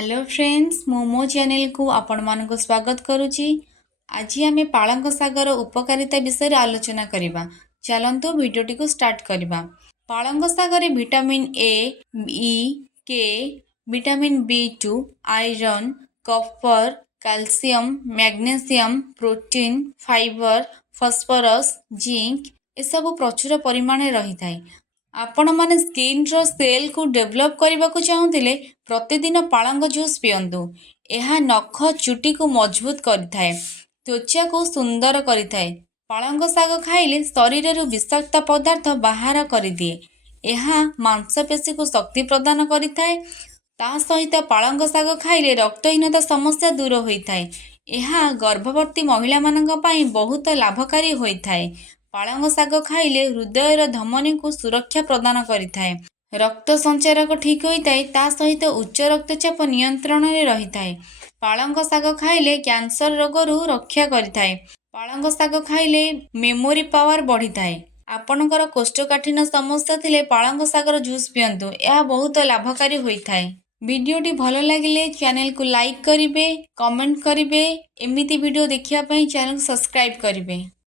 Hello friends मो channel को आपण मानक स्वागत करुच्ची। आज आम पालंग सागर उपकारिता विषय आलोचना करवा। चलतु भिडियोटी को स्टार्ट करवा। पालंग सागर vitamin A, E, K, vitamin B2, iron, copper, calcium, magnesium, protein, fibre, phosphorus, zinc एसबू प्रचुर परिमाण रही थाए। आपण माने स्किन रो सेल को डेवलप करने को चाहूले प्रतिदिन पालंग जूस पियंतु। यह नख चुटी को मजबूत करिथाए, त्वचा को सुंदर करिथाए। पालंग साग खाइले शरीर विषाक्त पदार्थ बाहर करदिए। यह मांसपेशी को शक्ति प्रदान करिथाए। ता सहित पालंग साग खाइले रक्तहीनता समस्या दूर होइथाए। यह गर्भवती महिला मानक पई बहुत लाभकारी होइथाए। पालंग साग खाइले हृदयर धमनी को सुरक्षा प्रदान करिथाए। रक्त संचार को ठीक होइथाए। ता सहित उच्च रक्तचाप नियंत्रण में रहिथाए। पालंग साग खाइले कैंसर रोगरू रक्षा करिथाए। पालंग साग खाइले मेमोरी पावर बढ़िथाए। आपणकर कोष्ठकाठिन्य समस्या थिले पालंग सागर जूस पियंतु। यह बहुत लाभकारी होइथाए। वीडियोटी भल लगिले चैनल को लाइक करिवे, कमेंट करिवे। एमिति वीडियो देखिया पई चैनल को सब्सक्राइब करिवे।